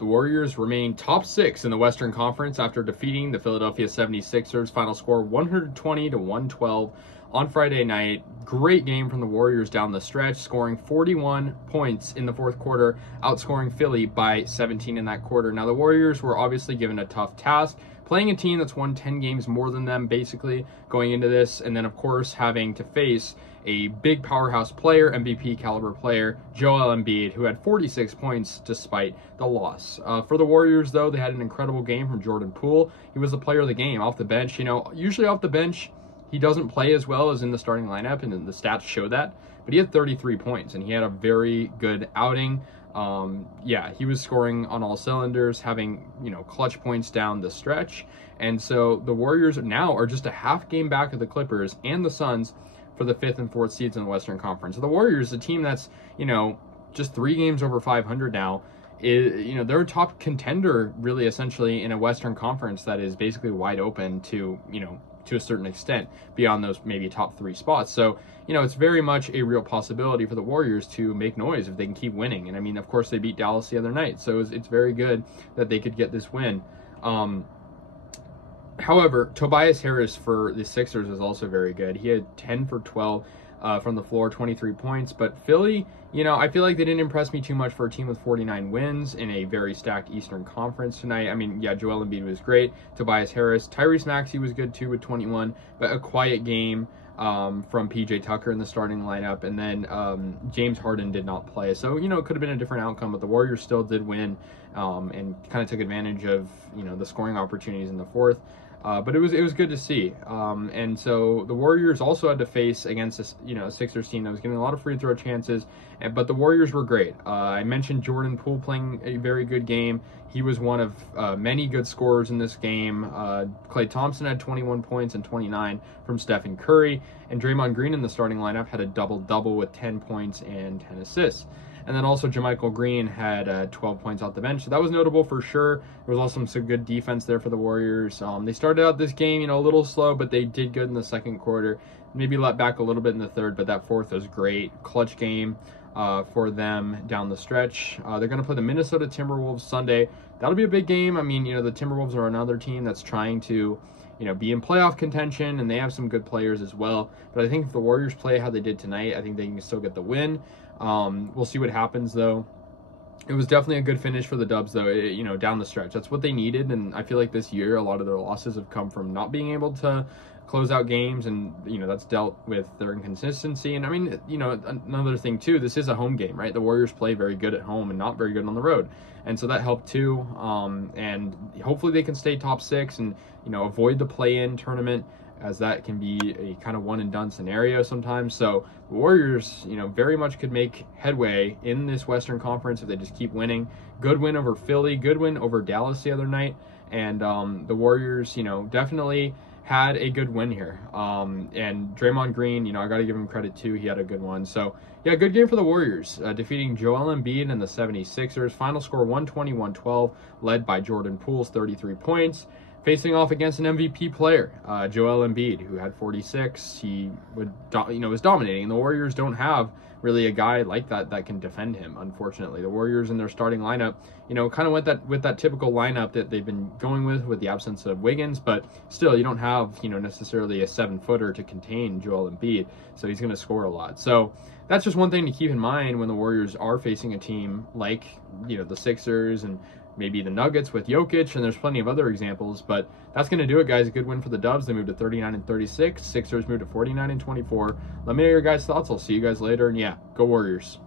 The Warriors remain top 6 in the Western Conference after defeating the Philadelphia 76ers. Final score 120-112 on Friday night. Great game from the Warriors down the stretch, scoring 41 points in the fourth quarter, outscoring Philly by 17 in that quarter. Now, the Warriors were obviously given a tough task, playing a team that's won 10 games more than them, basically, going into this, and then, of course, having to face a big powerhouse player, MVP caliber player, Joel Embiid, who had 46 points despite the loss. For the Warriors, though, they had an incredible game from Jordan Poole. He was the player of the game off the bench. You know, usually off the bench, he doesn't play as well as in the starting lineup, and the stats show that. But he had 33 points, and he had a very good outing. Yeah, he was scoring on all cylinders, having, you know, clutch points down the stretch. And so the Warriors now are just a half game back of the Clippers and the Suns for the 5th and 4th seeds in the Western Conference. So the Warriors, a team that's, you know, just 3 games over 500 now, is, you know, they're a top contender, really, essentially, in a Western Conference that is basically wide open to, you know, to a certain extent beyond those maybe top 3 spots. So, you know, it's very much a real possibility for the Warriors to make noise if they can keep winning. And I mean, of course, they beat Dallas the other night, so it's very good that they could get this win. However, Tobias Harris for the Sixers is also very good. He had 10 for 12 from the floor, 23 points. But Philly, you know, I feel like they didn't impress me too much for a team with 49 wins in a very stacked Eastern Conference tonight. I mean, yeah, Joel Embiid was great. Tobias Harris. Tyrese Maxey was good too with 21, but a quiet game from PJ Tucker in the starting lineup. And then James Harden did not play. So, you know, it could have been a different outcome, but the Warriors still did win and kind of took advantage of, you know, the scoring opportunities in the fourth. But it was good to see. And so the Warriors also had to face against a Sixers team that was getting a lot of free throw chances, but the Warriors were great. I mentioned Jordan Poole playing a very good game. He was one of many good scorers in this game. Klay Thompson had 21 points and 29 from Stephen Curry, and Draymond Green in the starting lineup had a double-double with 10 points and 10 assists. And then also JaMychal Green had 12 points off the bench. So that was notable for sure. There was also some good defense there for the Warriors. They started out this game, you know, a little slow, but they did good in the second quarter. Maybe let back a little bit in the third, but that fourth was great. Clutch game for them down the stretch. They're going to play the Minnesota Timberwolves Sunday. That'll be a big game. I mean, you know, the Timberwolves are another team that's trying to, you know, be in playoff contention, and they have some good players as well. But I think if the Warriors play how they did tonight, I think they can still get the win. We'll see what happens, though. It was definitely a good finish for the Dubs, though, you know, down the stretch. That's what they needed, and I feel like this year a lot of their losses have come from not being able to close out games, and, you know, that's dealt with their inconsistency. And, I mean, you know, another thing, too, this is a home game, right? The Warriors play very good at home and not very good on the road, and so that helped, too. And hopefully they can stay top 6 and, you know, avoid the play-in tournament, as that can be a kind of one-and-done scenario sometimes. So the Warriors, you know, very much could make headway in this Western Conference if they just keep winning. Good win over Philly, good win over Dallas the other night, and the Warriors, you know, definitely had a good win here. And Draymond Green, you know, I got to give him credit too. He had a good one. So, yeah, good game for the Warriors, defeating Joel Embiid and the 76ers. Final score 120-112, led by Jordan Poole's 33 points. Facing off against an MVP player, Joel Embiid, who had 46. He was dominating. The Warriors don't have really a guy like that that can defend him, unfortunately. The Warriors in their starting lineup, you know, kind of went with that typical lineup that they've been going with the absence of Wiggins, but still, you don't have, you know, necessarily a 7-footer to contain Joel Embiid, so he's going to score a lot. So that's just one thing to keep in mind when the Warriors are facing a team like, you know, the Sixers and maybe the Nuggets with Jokic, and there's plenty of other examples, but that's going to do it, guys. A good win for the Dubs. They moved to 39-36. Sixers moved to 49-24. Let me know your guys' thoughts. I'll see you guys later, and yeah, go Warriors.